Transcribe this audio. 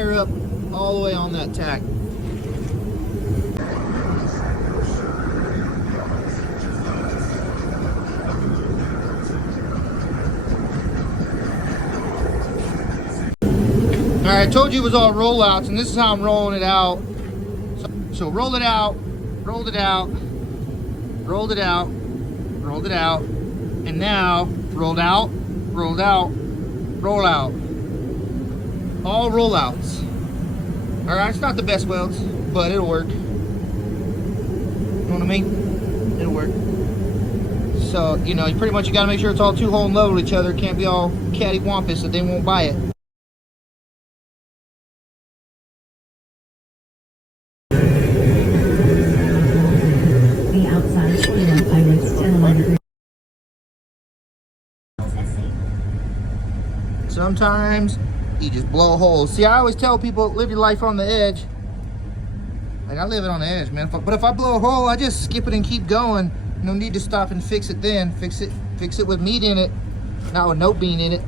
higher up, all the way on that tack. Alright, I told you it was all rollouts, and this is how I'm rolling it out. So roll it out, rolled it out, rolled it out, rolled it out, and now rolled out, rolled out, roll out. All rollouts. Alright, it's not the best welds, but it'll work. You know what I mean? It'll work. So, you know, you gotta make sure it's all two hole and level with each other. It can't be all cattywampus so they won't buy it. The outside oil pilot still under. Sometimes you just blow holes. See, I always tell people, live your life on the edge. Like, I live it on the edge, man. But if I blow a hole, I just skip it and keep going. No need to stop and fix it then. Fix it with meat in it, not with no bean in it.